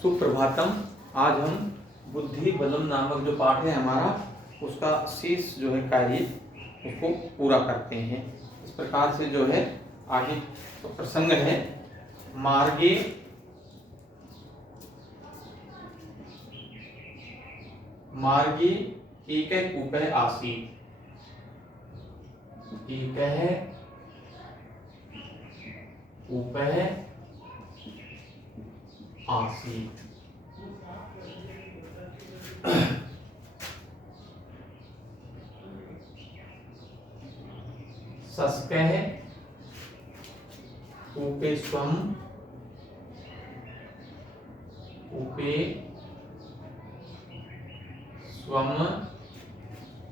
सुप्रभातम। आज हम बुद्धि बलम नामक जो पाठ है हमारा, उसका शेष जो है कार्य उसको पूरा करते हैं। इस प्रकार से जो है आगे तो प्रसंग है, मार्गे मार्गे एक कूपः आसीत्। एक कूपः आसीत्। शस्कः कूपे स्वं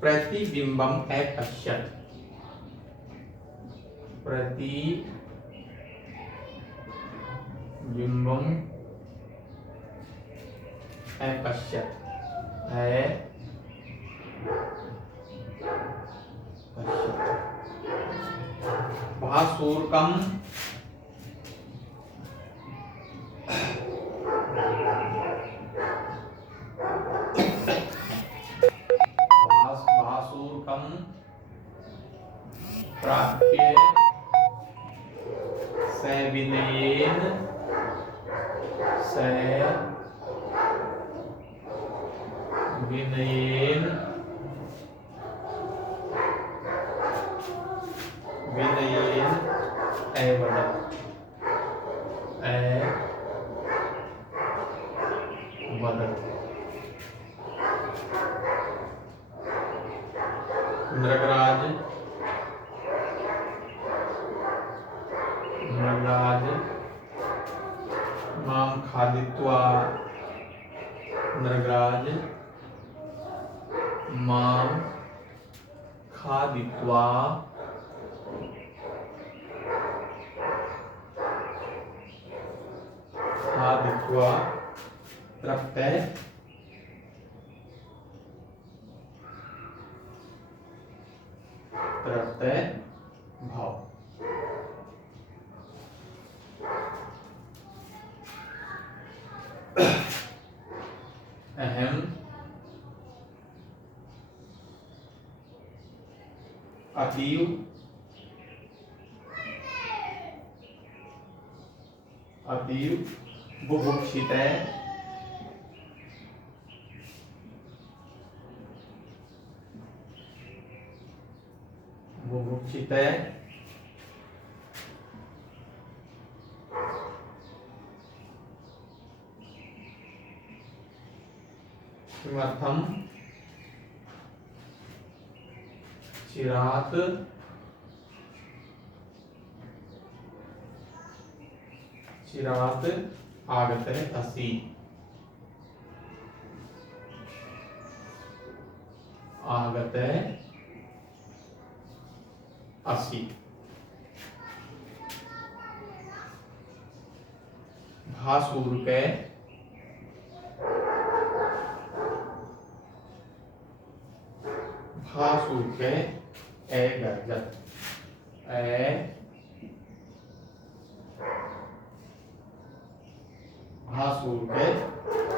प्रतिबिंबम अपश्यत्। प्रतिबिंबम अपश्यत्। भासूरकम प्राप्य सविनयेन अवदत्। नृगराज मां खादित्वा नृगराज मां खादित्वा तृप्तः भाव। अहम अतीव बुभुक्षितः किमर्थम चिरात् आगतः असि। भासूरके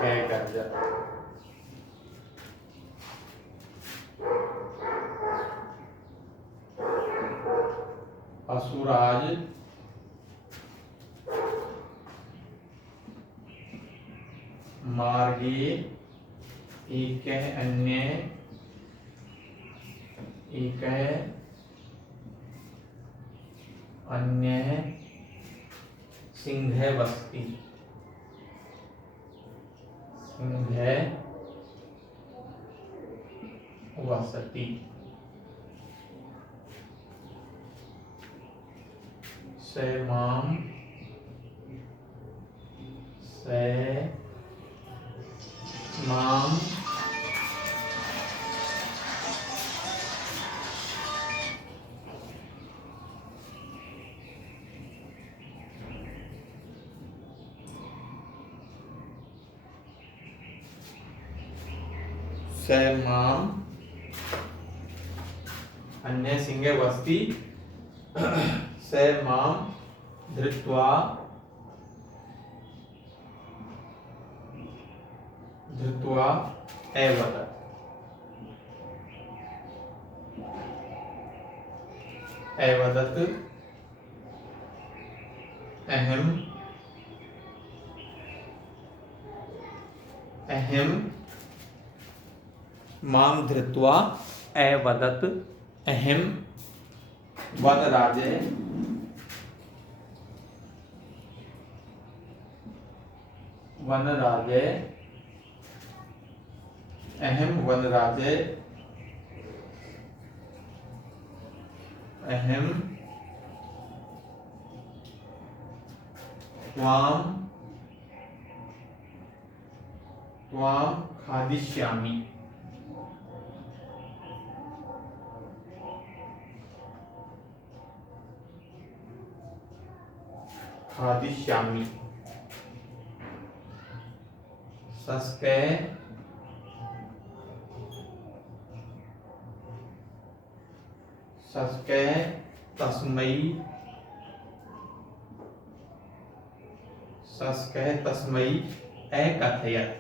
अगर्जत्। असुराज मार्गे एक अन्य सिंह वस्ति। स मां अन्य सिंह वस्ति स मां धृत्वा दृष्ट्वा अवदत्। अवदत् अहम मां धृत्वा अवदत् अहम वनराजे अहम वनराजे अहम त्वां खादिष्यामि। खादिष्यामि। सस्कै तस्मै अकथयत्।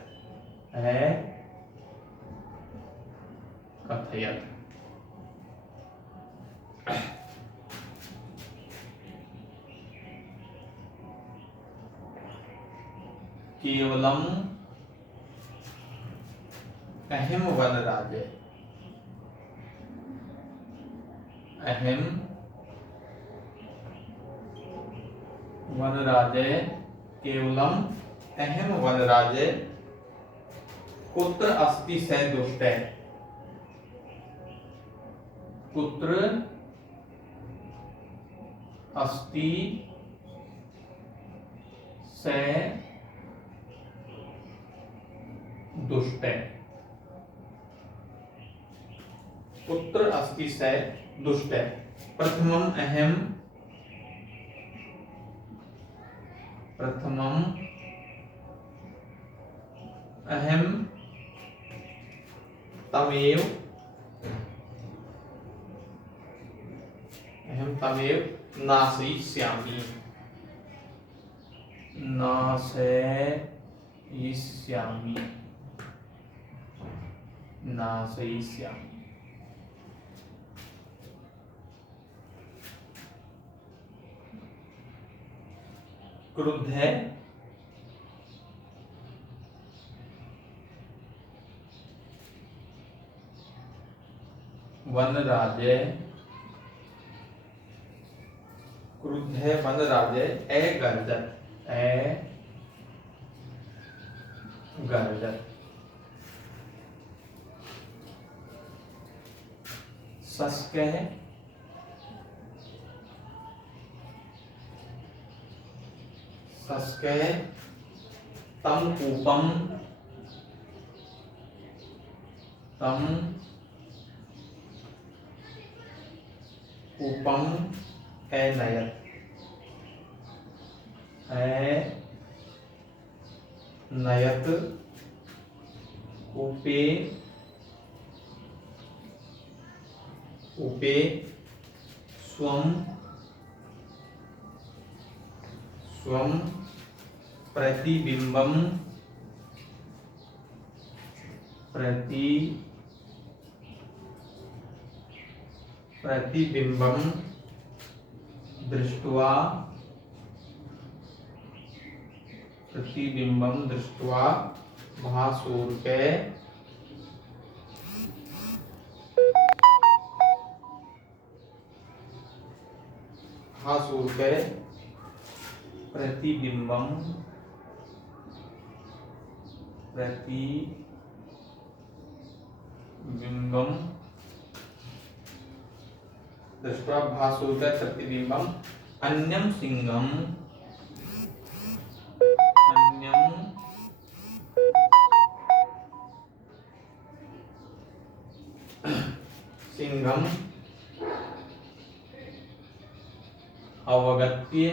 केवलम अहम वनराजे केवलम अहम वनराजे कुत्र अस्ति स दुष्टः। कुत्र अस्ति स दुष्टः। कुत्र अस्ति स दुष्टः। प्रथमम अहम तमेव नाशयिष्यामि। क्रुद्ध है वनराजे अगर्जत। सस्कै तम कूपम अनयत्। कूपे स्वं प्रतिबिंबम दृष्ट्वा भासुरके प्रतिबिंबम दृष्ट्वा भासुरके प्रतिबिंबम अन्यम सिंहम अवगत्य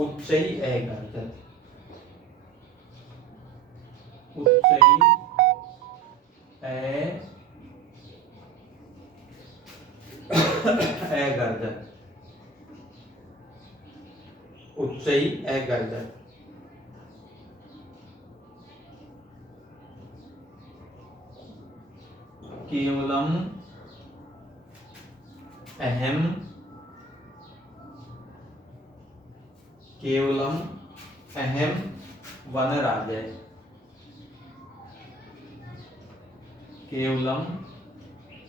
उच्चै अगर्जत। उच्चै अगर्जत। केवलम अहम वनराजय। केवलम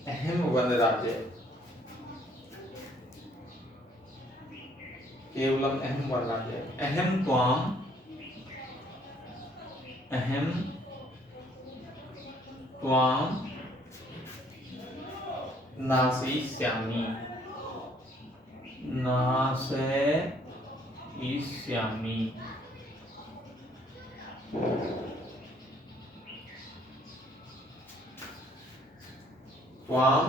अहम वनराजय। केवलम अहम वनराजय। अहम त्वाम नाशयिष्यामि। त्वाम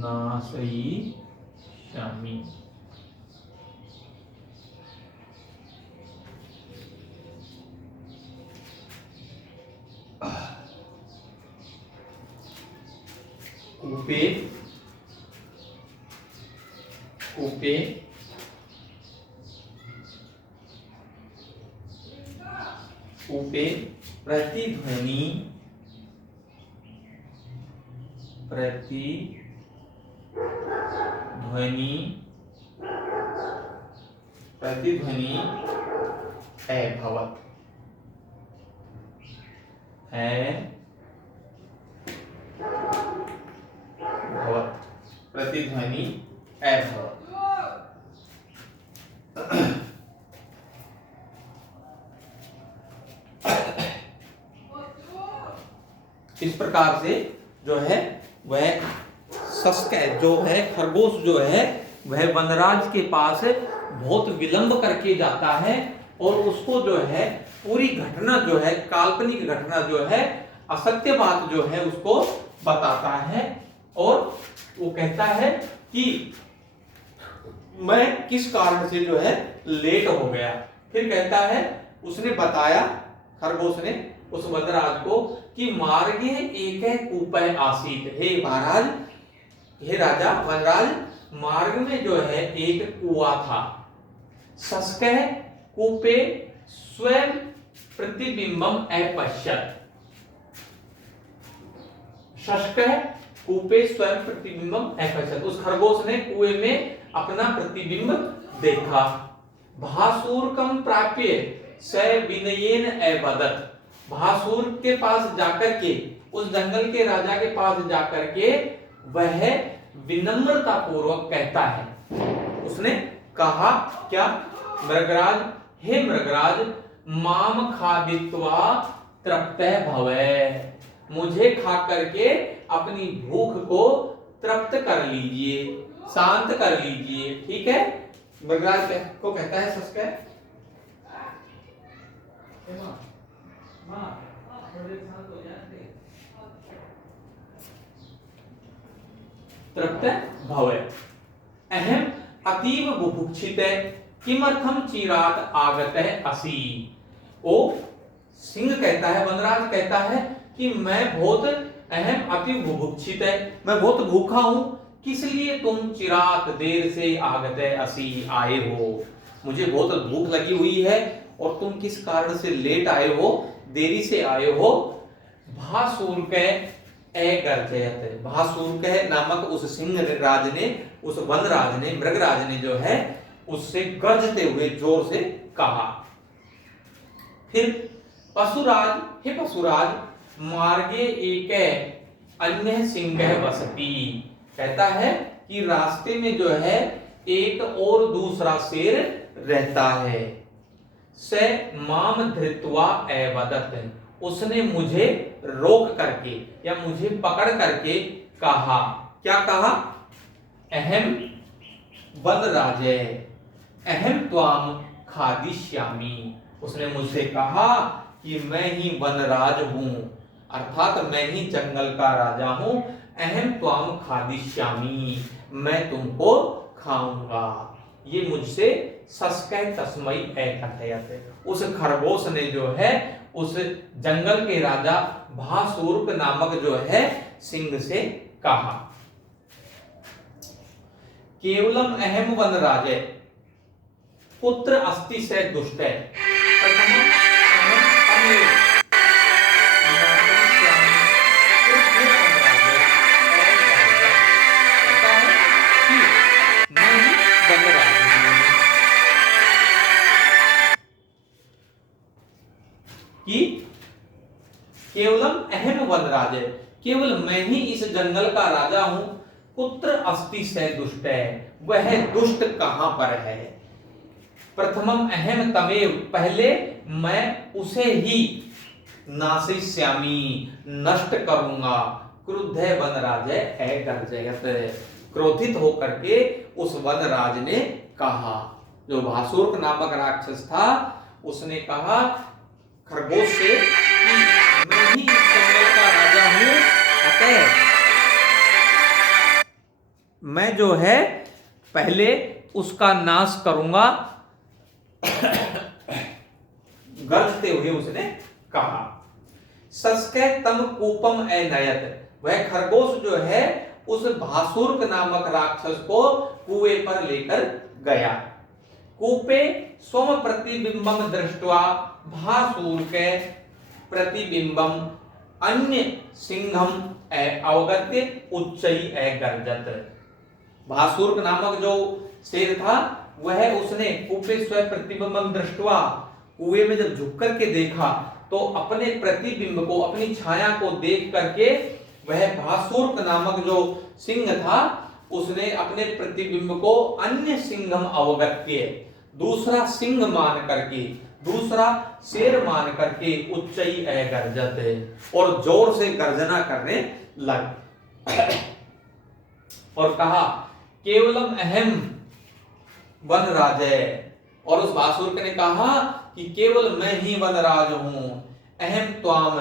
नाशयिष्यामि। कूपे प्रतिध्वनि अभवत्। प्रतिध्वनि अभवत्। इस प्रकार से जो है वह सस्क जो है खरगोश जो है वह वनराज के पास बहुत विलंब करके जाता है और उसको जो है पूरी घटना जो है काल्पनिक घटना जो है असत्य बात जो है उसको बताता है और वो कहता है कि मैं किस कारण से जो है लेट हो गया। फिर कहता है उसने बताया खरगोश ने उस वनराज को कि मार्गे एक कूपः आसीत। हे महाराज, हे राजा वनराज, मार्ग में जो है एक कुआं था। सस्कः कूपे स्वयं प्रतिबिंबम अपश्यत्। शस्कः कूपे स्वयं प्रतिबिंबम अपश्यत्। उस खरगोश ने कुएं में अपना प्रतिबिंब देखा। भासूरकम प्राप्य स विनयेन अवदत्। भासूर के पास जाकर के उस जंगल के राजा के पास जाकर के वह विनम्रता पूर्वक कहता है। उसने कहा क्या? मृगराज, हे मृगराज, माम खादित्वा तृप्तः भवः। मुझे खा करके अपनी भूख को तृप्त कर लीजिए, शांत कर लीजिए। ठीक है, मृगराज को कहता है सस्कः। तृप्त भवः। अहम अतीव बुभुक्षितः किमर्थम चिरात् आगतः असि। ओ सिंह कहता है, वनराज कहता है कि मैं बहुत अहम अतीव बुभुक्षित है, मैं बहुत भूखा हूं, किस लिए तुम चिरात देर से आगतः असि आए हो। मुझे बहुत भूख लगी हुई है और तुम किस कारण से लेट आए हो, देरी से आए हो। भासूरकः अगर्जयत्। भासूरकः नामक उस सिंह राज ने, उस वनराज ने, मृगराज ने जो है उससे गरजते हुए जोर से कहा। फिर पशुराज, हे पशुराज, मार्गे एक अन्य सिंह वसति। कहता है कि रास्ते में जो है एक और दूसरा शेर रहता है। स माम धृत्वा अवदत्। उसने मुझे रोक करके या मुझे पकड़ करके कहा। क्या कहा? अहम वनराजय अहम त्वाम खादिष्यामि। उसने मुझसे कहा कि मैं ही वनराज हूं, अर्थात मैं ही जंगल का राजा हूं। अहम त्वाम खादिष्यामि, मैं तुमको खाऊंगा। ये मुझसे सस्कः तस्मै अकथयत्। उस खरगोश ने जो है उस जंगल के राजा भासूर नामक जो है सिंह से कहा। केवलम अहम वनराजय पुत्र अस्ति स दुष्टः। प्रथम राजे, केवल मैं ही इस जंगल का राजा हूं। कुत्र अस्ति स दुष्ट, वह दुष्ट कहां पर है। प्रथमम अहम तमेव, पहले मैं उसे ही नाशिष्यामि, नष्ट करूंगा। क्रुद्धे वनराजे गर्जयत, क्रोधित होकर के उस वनराज ने कहा, जो भासुर नामक राक्षस था उसने कहा खरगोश से कि मैं ही इस जंगल का राजा हूं, अतः मैं जो है पहले उसका नाश करूंगा। गरजते हुए उसने कहा। सस्के तम कूपम अनयत, वह खरगोश जो है उस भासुर नामक राक्षस को कुएं पर लेकर गया। कूपे स्वम प्रतिबिंबम दृष्ट्वा भासुर के प्रतिबिंबम अन्य सिंहम अवगत्य उच्चई गर्जत। भासुर नामक जो शेर था वह उसने कूपे स्व प्रतिबिंबम दृष्ट्वा, कुएं में जब झुक करके देखा तो अपने प्रतिबिंब को, अपनी छाया को देख करके वह भासुर नामक जो सिंह था उसने अपने प्रतिबिंब को अन्य सिंहम अवगत्य, दूसरा सिंह मान करके, दूसरा शेर मान करके उच्चई गर्जत, और जोर से गर्जना करने लग और कहा केवलम अहम वनराजे, और उस भासुर ने कहा कि केवल मैं ही वनराज हूं। अहम त्वाम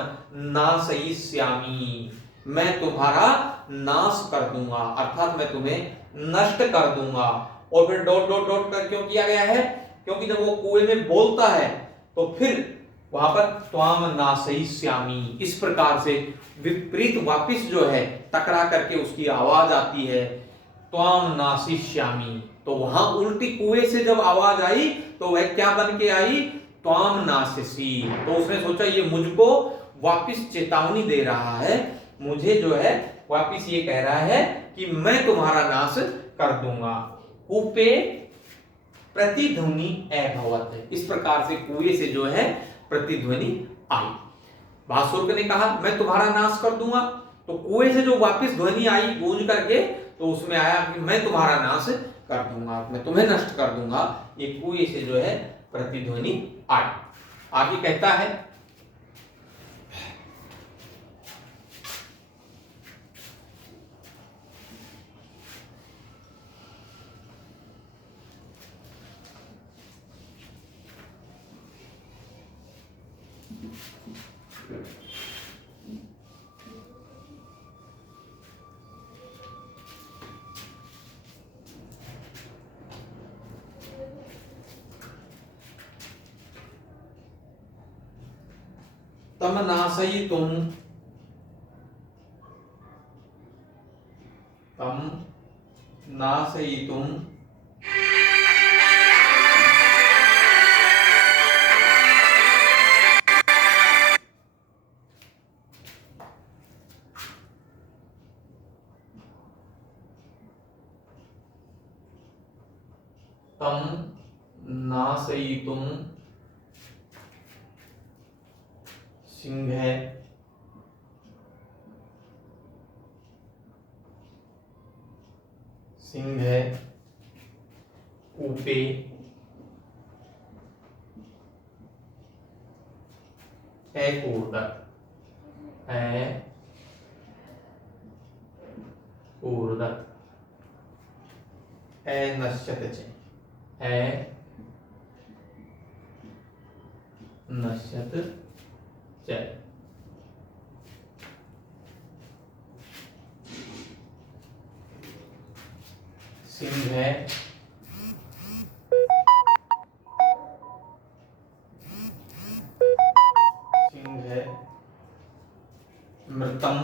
नाशयिष्यामि, मैं तुम्हारा नाश कर दूंगा, अर्थात मैं तुम्हें नष्ट कर दूंगा। और फिर डॉट डॉट डॉट कर क्यों किया गया है, क्योंकि जब वो कुएं में बोलता है तो फिर वहां पर त्वाम नाशयिष्यामि इस प्रकार से विपरीत वापिस जो है टकरा करके उसकी आवाज आती है, त्वाम नाशिष्यामि। तो वहां उल्टी कुएं से जब आवाज आई तो वह क्या बन के आई, त्वाम नाशिसी। तो उसने सोचा ये मुझको वापिस चेतावनी दे रहा है, मुझे जो है वापिस ये कह रहा है कि मैं तुम्हारा नाश कर दूंगा। कूपे प्रतिध्वनि अभवत, इस प्रकार से कुएं से जो है प्रतिध्वनि आई। भासुर ने कहा मैं तुम्हारा नाश कर दूंगा, तो कुएं से जो वापिस ध्वनि आई गूंज करके, तो उसमें आया कि मैं तुम्हारा नाश कर दूंगा, मैं तुम्हें नष्ट कर दूंगा। ये कुएं से जो है प्रतिध्वनि आई। आगे कहता है तम नाशयितुम, तम नाशयितुम तम नाशयितुम सिंह सिंह कूपे कूर्दक कूर्दक नश्यत नश्यत सिंह मृतम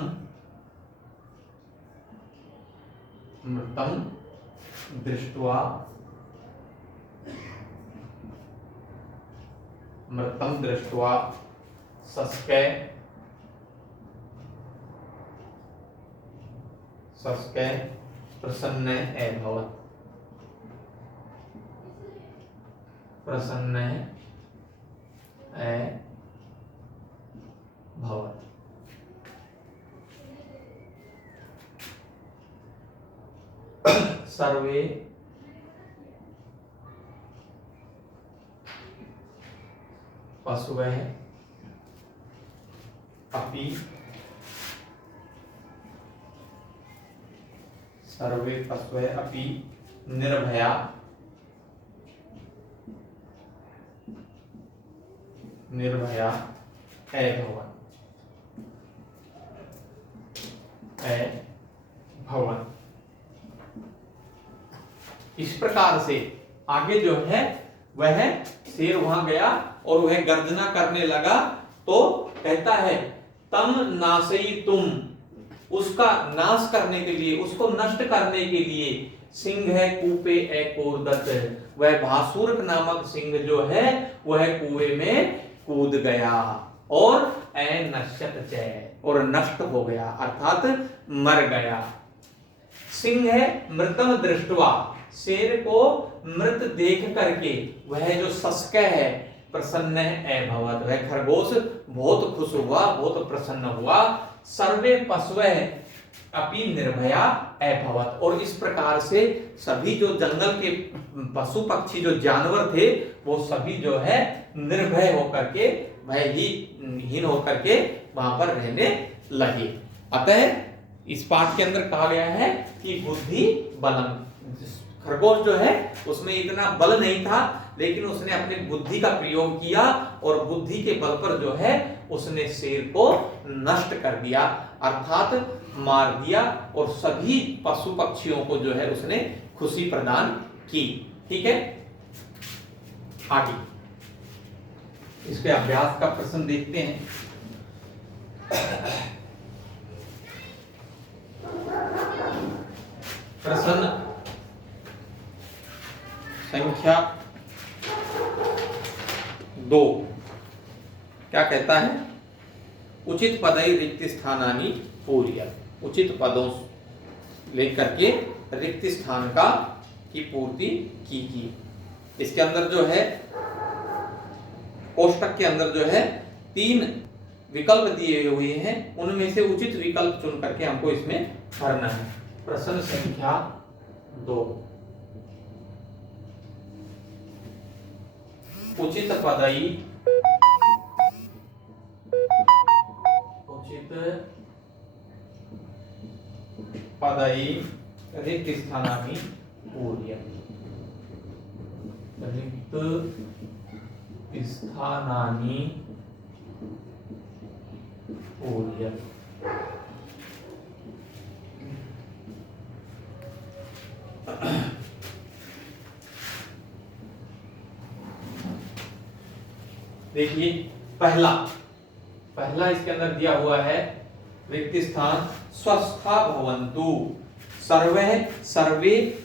मृतम दृष्ट्वा मृतम दृष्ट्वा सस्के सस्के प्रसन्न अभवत् प्रसन्न अभवत्। सर्वे पशवः अपि सर्वे पशवः अपि निर्भया निर्भया अभवन् इस प्रकार से आगे जो है वह शेर वहां गया और वह गर्जना करने लगा, तो कहता है तम नासई तुम, उसका नाश करने के लिए, उसको नष्ट करने के लिए सिंह है कूपे ए कोरदत, वह भासुर नामक सिंह जो है वह कुएं में कूद गया और ए नश्यत चय, और नष्ट हो गया अर्थात मर गया। सिंह है मृतम दृष्टवा, शेर को मृत देख करके वह जो सस्क है प्रसन्न अभवत, वह खरगोश बहुत खुश हुआ, बहुत प्रसन्न हुआ। सर्वे पशवः अपि निर्भया अभवत, और इस प्रकार से सभी जो जंगल के पशु पक्षी जो जानवर थे वो सभी जो है निर्भय होकर के, भयहीन होकर के वहां पर रहने लगे। अतः इस पाठ के अंदर कहा गया है कि बुद्धि बलम, खरगोश जो है उसमें इतना बल नहीं था, लेकिन उसने अपनी बुद्धि का प्रयोग किया और बुद्धि के बल पर जो है उसने शेर को नष्ट कर दिया, अर्थात मार दिया, और सभी पशु पक्षियों को जो है उसने खुशी प्रदान की। ठीक है, आगे इसके अभ्यास का प्रश्न देखते हैं। प्रश्न संख्या 2 क्या कहता है? उचित पदई रिक्त स्थानानि पूर्य, उचित पदों लेकर के रिक्त स्थान का की पूर्ति कीजिए। इसके अंदर जो है कोष्टक के अंदर जो है 3 विकल्प दिए हुए हैं, उनमें से उचित विकल्प चुन करके हमको इसमें भरना है। प्रश्न संख्या 2, उचित पदई रिक्त स्थानानि पूर्य, रिक्त स्थानानि पूर्य। देखिए पहला इसके अंदर दिया हुआ है रिक्त स्थान स्वस्था भवन्तु, सर्वे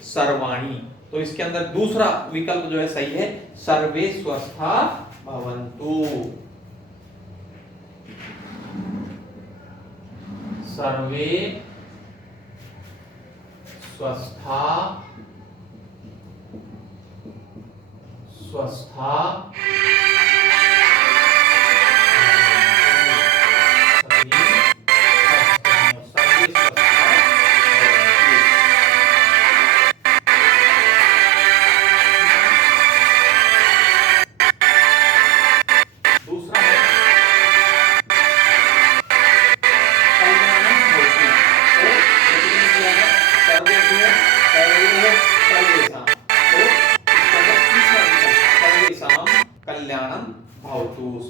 सर्वाणि, तो इसके अंदर दूसरा विकल्प जो है सही है, सर्वे स्वस्था भवन्तु, सर्वे स्वस्था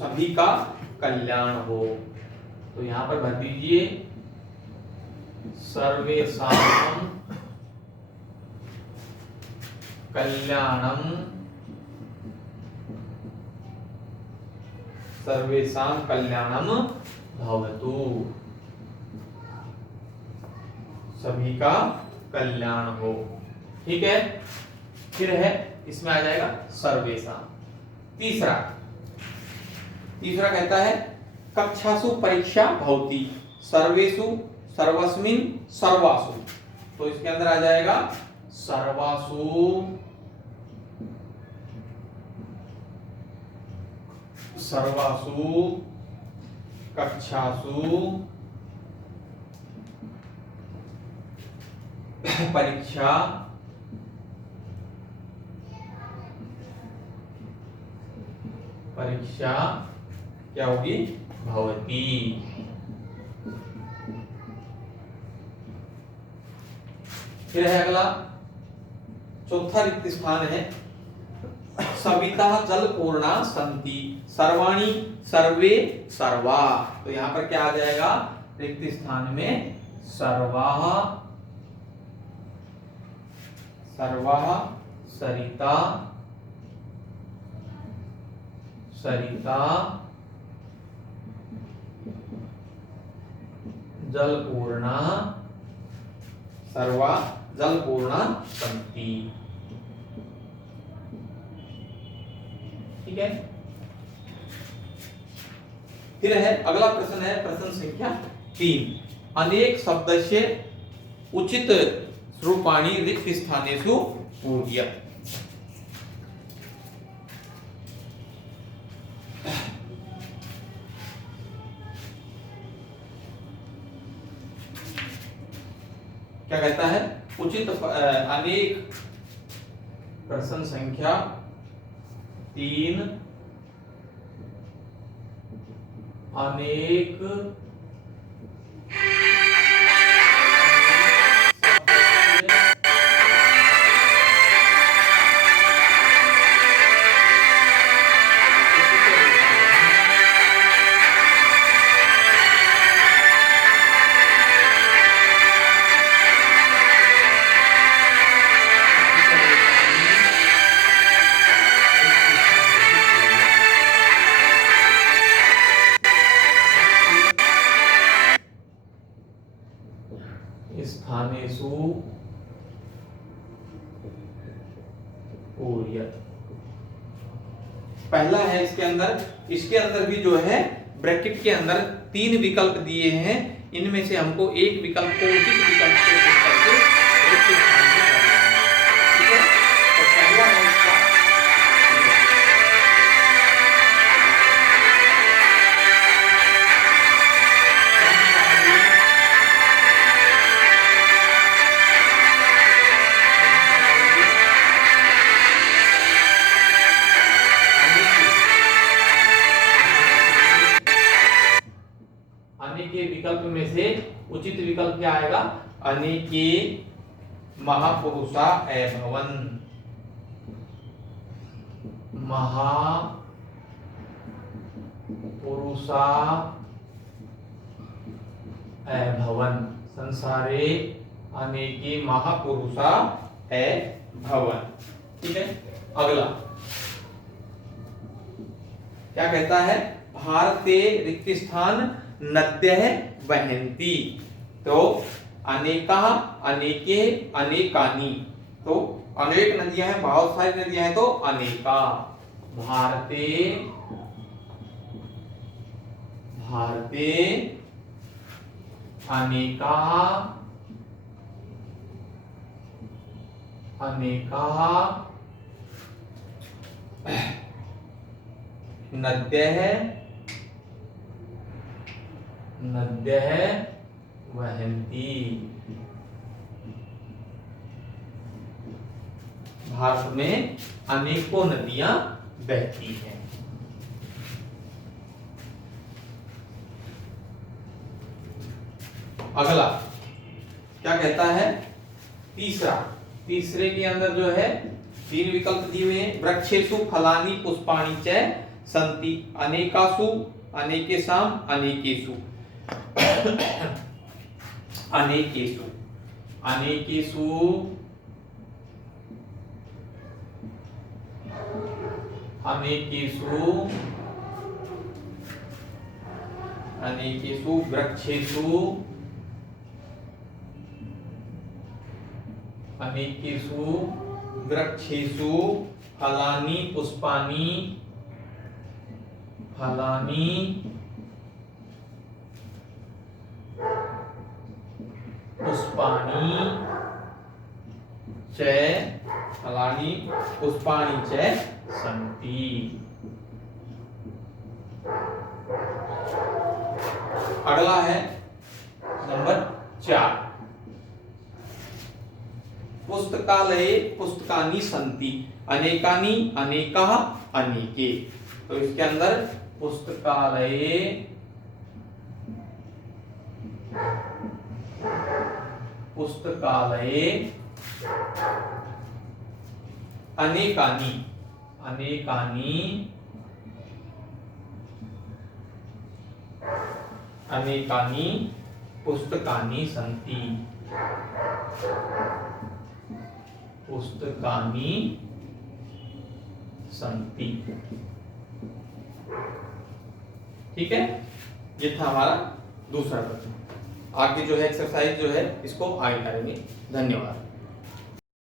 सभी का कल्याण हो। तो यहां पर भर दीजिए सर्वेषां कल्याणम, सर्वेषां कल्याणम भवतु, सभी का कल्याण हो। ठीक है, फिर है इसमें आ जाएगा सर्वेषां। तीसरा कहता है कक्षासु परीक्षा भवति, सर्वेषु सर्वस्मिन् सर्वासु, तो इसके अंदर आ जाएगा सर्वासु कक्षासु परीक्षा परीक्षा क्या होगी, भवती। फिर है अगला चौथा रिक्त स्थान है सविता जल पूर्णा संति सर्वाणी सर्वे सर्वा। तो यहां पर क्या आ जाएगा, रिक्त स्थान में सर्वाः सर्वाः सरिता सरिता जलपूर्णा सर्वा जलपूर्णा सन्ति। ठीक है। फिर है अगला प्रश्न है प्रश्न संख्या 3। अनेक शब्दस्य उचित रूपाणि रिक्त स्थानेषु पूर्यत। क्या कहता है, उचित अनेक प्रश्न संख्या 3 अनेक स्थानेषु पूर्यत। पहला है इसके अंदर भी जो है ब्रैकेट के अंदर 3 विकल्प दिए हैं, इनमें से हमको एक विकल्प को उचित विकल्प को चुन करके रिक्त स्थान में डालना है। ठीक है। तो पहला है इसका के विकल्प में से उचित विकल्प क्या आएगा, अनेके महापुरुषा एभवन। महापुरुषा एभवन संसारे अनेके महापुरुषा एभवन। ठीक है। अगला क्या कहता है, भारते रिक्त स्थान नद्यः वहन्ति। तो अनेका अनेके अनेकानि, तो अनेक नदियां हैं, बहुत सारी नदियां हैं, तो अनेका। भारते भारते अनेका अनेका नद्यः नद्यः वहन्ति। भारत में अनेकों नदियां बहती हैं। अगला क्या कहता है, तीसरे के अंदर जो है 3 विकल्प दिए हुए हैं। वृक्षेषु फलानि पुष्पाणि च सन्ति अनेकासु अनेकेषाम् अनेकेषु अनेकेषु अनेकेषु अनेकेषु अनेकेषु वृक्षेषु अनेकेषु वृक्षेषु फलानि पुष्पाणि फलानि पुष्पाणि च फलानि पुष्पाणि च सन्ति। अगला है नंबर 4। पुस्तकालये पुस्तकानि सन्ति अनेकानि अनेकाः अनेके। तो इसके अंदर पुस्तकालये अनेकानि पुस्तकानि सन्ति। ठीक है, ये था हमारा दूसरा प्रश्न। आगे जो है एक्सरसाइज जो है इसको आगे करेंगे। धन्यवाद।